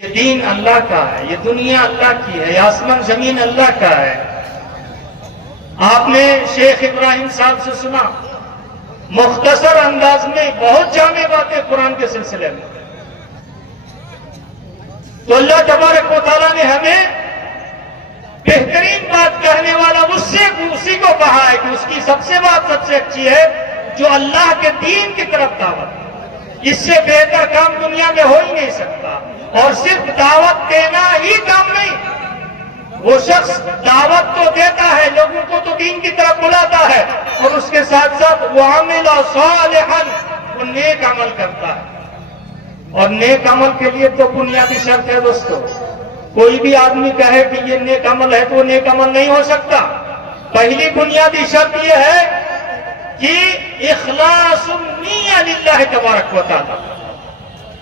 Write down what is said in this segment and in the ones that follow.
یہ دین اللہ کا ہے، یہ دنیا اللہ کی ہے، یہ آسمان زمین اللہ کا ہے۔ آپ نے شیخ ابراہیم صاحب سے سنا مختصر انداز میں بہت جامع باتیں قرآن کے سلسلے میں، تو اللہ تبارک و تعالیٰ نے ہمیں بہترین بات کہنے والا اسی کو کہا ہے کہ اس کی سب سے اچھی ہے جو اللہ کے دین کی طرف دعوت۔ اس سے بہتر کام دنیا میں ہو ہی نہیں سکتا، اور صرف دعوت دینا ہی کام نہیں، وہ شخص دعوت تو دیتا ہے، لوگوں کو تو دین کی طرف بلاتا ہے، اور اس کے ساتھ ساتھ وَعَمِلَ صَالِحًا، وہ نیک عمل کرتا ہے۔ اور نیک عمل کے لیے تو بنیادی شرط ہے دوستو، کوئی بھی آدمی کہے کہ یہ نیک عمل ہے تو وہ نیک عمل نہیں ہو سکتا۔ پہلی بنیادی شرط یہ ہے کہ اخلاص النیہ للہ تبارک و تعالی،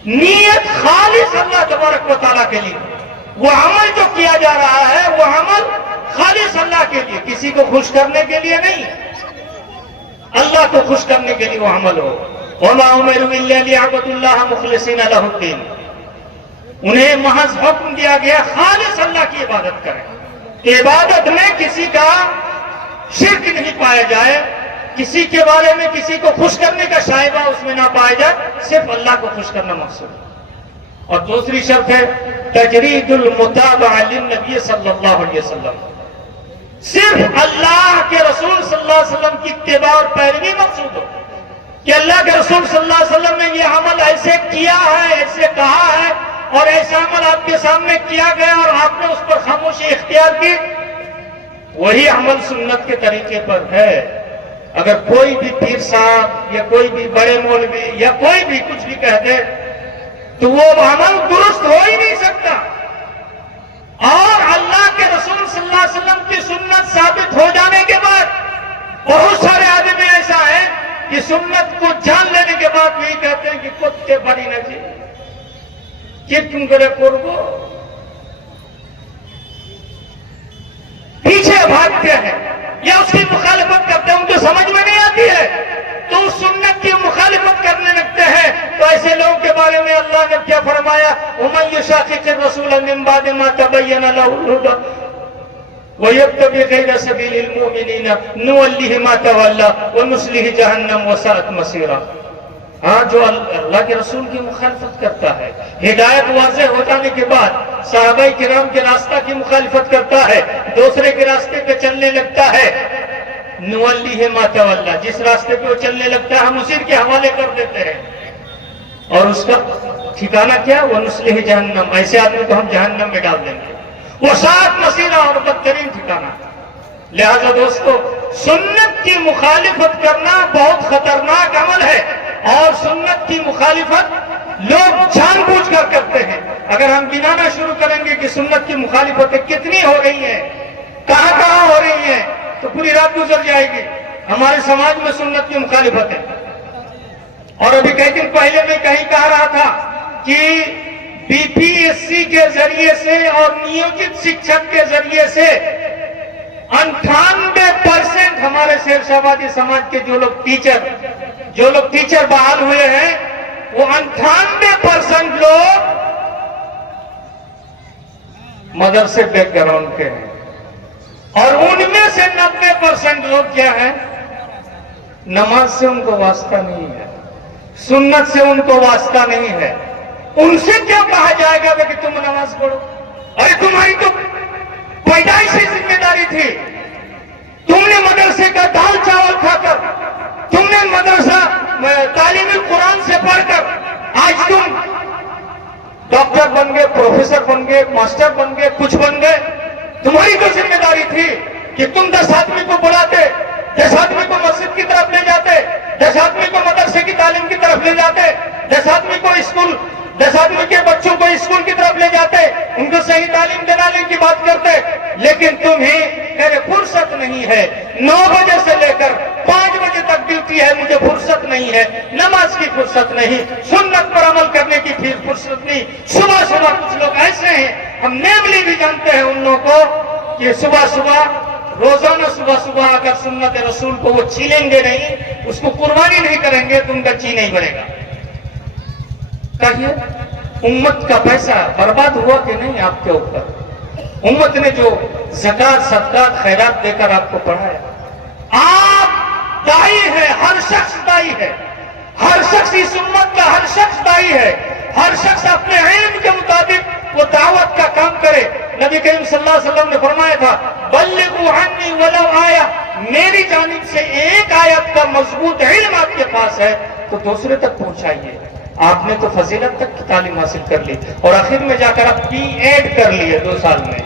نیت خالص اللہ تبارک و تعالیٰ کے لیے، وہ عمل جو کیا جا رہا ہے وہ عمل خالص اللہ کے لیے، کسی کو خوش کرنے کے لیے نہیں، اللہ کو خوش کرنے کے لیے وہ عمل ہو۔ وَمَا أُمِرُوا إِلَّا لِيَعْبُدُوا اللَّهَ مُخْلِصِينَ لَهُ الدِّينَ، انہیں محض حکم دیا گیا خالص اللہ کی عبادت کریں، عبادت میں کسی کا شرک نہیں پایا جائے، کسی کے بارے میں کسی کو خوش کرنے کا شائبہ اس میں نہ پایا جائے، صرف اللہ کو خوش کرنا مقصود ہے۔ اور دوسری شرط ہے تجرید المتابعہ للنبی صلی اللہ علیہ وسلم، صرف اللہ کے رسول صلی اللہ علیہ وسلم کی اتباع اور پیروی مقصود ہو، کہ اللہ کے رسول صلی اللہ علیہ وسلم نے یہ عمل ایسے کیا ہے، ایسے کہا ہے، اور ایسا عمل آپ کے سامنے کیا گیا اور آپ نے اس پر خاموشی اختیار کی، وہی عمل سنت کے طریقے پر ہے۔ اگر کوئی بھی پیر صاحب یا کوئی بھی بڑے مولوی یا کوئی بھی کچھ بھی کہہ دے تو وہ عمل درست ہو ہی نہیں سکتا، اور اللہ کے رسول صلی اللہ علیہ وسلم کی سنت ثابت ہو جانے کے بعد بہت سارے آدمی ایسا ہیں کہ سنت کو جان لینے کے بعد یہی کہتے ہیں کہ کتے بڑی نجی کتن کرے کربو، پیچھے بھاگتے ہیں یا اس کی مخالفت کرتے ہیں، ان کو سمجھ میں نہیں آتی ہے تو اس سنت کی مخالفت کرنے لگتے ہیں۔ تو ایسے لوگوں کے بارے میں اللہ نے کیا فرمایا؟ وَمَن يُشَاقِقِ الرَّسُولَ مِن بَعْدِ مَا تَبَيَّنَ لَهُ الْهُدَىٰ وَيَتَّبِعْ غَيْرَ سَبِيلِ الْمُؤْمِنِينَ نُوَلِّهِ مَا تَوَلَّىٰ وَنُصْلِهِ جَهَنَّمَ وَسَاءَتْ مَصِيرًا۔ ہاں، جو اللہ کے رسول کی مخالفت کرتا ہے، ہدایت واضح ہو جانے کے بعد صحابہ کرام کے راستہ کی مخالفت کرتا ہے، دوسرے کے راستے پہ چلنے لگتا ہے، نُوَلِّهِ مَا تَوَلَّىٰ، جس راستے پہ وہ چلنے لگتا ہے ہم اسی کے حوالے کر دیتے ہیں، اور اس کا ٹھکانہ کیا؟ وَنُصْلِهِ جَهَنَّمَ، ایسے آدمی کو ہم جہنم میں ڈال دیں گے، وَسَاءَتْ مَصِيرًا، اور بدترین ٹھکانہ۔ لہذا دوستو، سنت کی مخالفت کرنا بہت خطرناک عمل ہے، اور سنت کی مخالفت لوگ جان بوجھ کر کرتے ہیں۔ اگر ہم گنانا شروع کریں گے کہ سنت کی مخالفتیں کتنی ہو رہی ہیں، کہاں کہاں ہو رہی ہیں، تو پوری رات گزر جائے گی ہمارے سماج میں سنت کی مخالفتیں۔ اور ابھی کئی دن پہلے میں کہیں کہہ رہا تھا کہ BPSC کے ذریعے سے اور نیوجت شکشک کے ذریعے سے 98% ہمارے شیر شہبازی سماج کے جو لوگ ٹیچر بحال ہوئے ہیں، وہ 98% لوگ مدرسے بیک گراؤنڈ کے ہیں، اور ان میں سے 90% لوگ کیا ہیں؟ نماز سے ان کو واسطہ نہیں ہے، سنت سے ان کو واسطہ نہیں ہے۔ ان سے کیا کہا جائے گا کہ تم نماز پڑھو؟ ارے تمہاری تو پیدائشی ذمہ داری تھی، تم نے مدرسے کا دال چاول کھا کر، تم نے مدرسہ تعلیم قرآن سے پڑھ کر آج تم ڈاکٹر بن گئے، پروفیسر بن گئے، ماسٹر بن گئے، کچھ بن گئے۔ تمہاری تو ذمہ داری تھی کہ تم 10 آدمی کو بلاتے، 10 آدمی کو مسجد کی طرف لے جاتے، 10 آدمی کو مدرسے کی تعلیم کی طرف لے جاتے، 10 آدمی کو اسکول، 10 آدمی کے بچوں کو اسکول کی طرف لے جاتے، ان کو صحیح تعلیم دلانے کی بات کرتے، لیکن تمہیں میرے فرصت نہیں ہے، 9 بجے سے لے کر 5 بجے تک ڈیوٹی ہے، مجھے فرصت نہیں ہے، نماز کی فرصت نہیں، سنت پر عمل کرنے کی پھر فرصت نہیں۔ صبح صبح کچھ لوگ ایسے ہیں، ہم نیملی بھی جانتے ہیں ان لوگوں کو، کہ صبح روزانہ صبح اگر سنت رسول کو وہ چھینیں گے نہیں، اس کو قربانی نہیں کریں گے تو ان کا جی نہیں بنے گا۔ کہیے امت کا پیسہ برباد ہوا کہ نہیں آپ کے اوپر؟ امت نے جو زکات صدقات خیرات دے کر آپ کو پڑھایا. آپ دائی ہے، ہر شخص دائی ہے، ہر شخص اس امت کا ہر شخص دائی ہے. ہر شخص اپنے علم کے مطابق وہ دعوت کا کام کرے. نبی کریم صلی اللہ علیہ وسلم نے فرمایا تھا بلغوا عنی ولو آیہ، میری جانب سے ایک آیت کا مضبوط علم آپ کے پاس ہے تو دوسرے تک پہنچائیے. آپ نے تو فضیلت تک کی تعلیم حاصل کر لی اور آخر میں جا کر آپ B.Ed کر لیے. 2 سال میں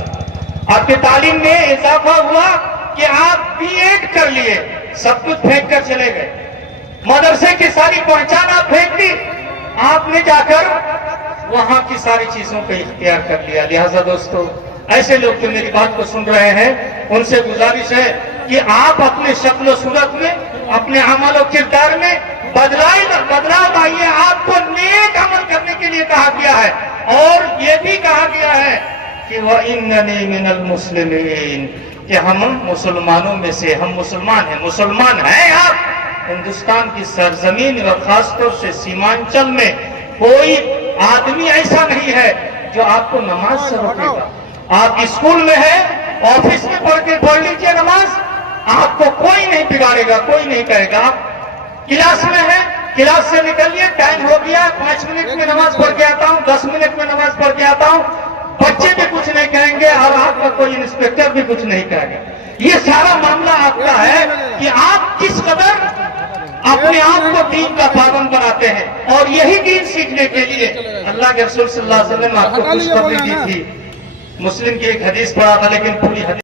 آپ کی تعلیم میں اضافہ ہوا کہ آپ B.Ed کر لیے. سب کچھ پھینک کر چلے گئے، مدرسے کی ساری پہچان آپ پھینک دی، آپ نے جا کر وہاں کی ساری چیزوں کو اختیار کر لیا. لہذا دوستو، ایسے لوگ جو میری بات کو سن رہے ہیں ان سے گزارش ہے کہ آپ اپنے شکل و صورت میں، اپنے عمل و کردار میں بدلاؤ لائیے. آپ کو نیک عمل کرنے کے لیے کہا گیا ہے اور یہ بھی کہا گیا ہے کہ وَإِنَّنِي مِنَ الْمُسْلِمِينَ، کہ ہم مسلمانوں میں سے، ہم مسلمان ہیں. مسلمان ہیں آپ. ہندوستان کی سرزمین اور خاص طور سے سیمانچل میں کوئی آدمی ایسا نہیں ہے جو آپ کو نماز سے روکے گا. آپ اسکول میں ہیں، آفس میں پڑھ لیجیے نماز، آپ کو کوئی نہیں بگاڑے گا، کوئی نہیں کہے گا. آپ کلاس میں ہیں، کلاس سے نکلیے، ٹائم ہو گیا، 5 منٹ میں نماز پڑھ کے آتا ہوں، 10 منٹ میں نماز پڑھ کے آتا ہوں. بچے بھی کچھ نہیں کہیں گے اور آپ کا کوئی انسپیکٹر بھی کچھ نہیں کہے گا. یہ سارا معاملہ آپ کا ہے کہ آپ کس قدر اپنے آپ کو دین کا پابند بناتے ہیں. اور یہی دین سیکھنے کے لیے اللہ کے رسول صلی اللہ علیہ وسلم نے آپ کو خوشخبری دی تھی. مسلم کی ایک حدیث پڑھا تھا لیکن پوری حدیث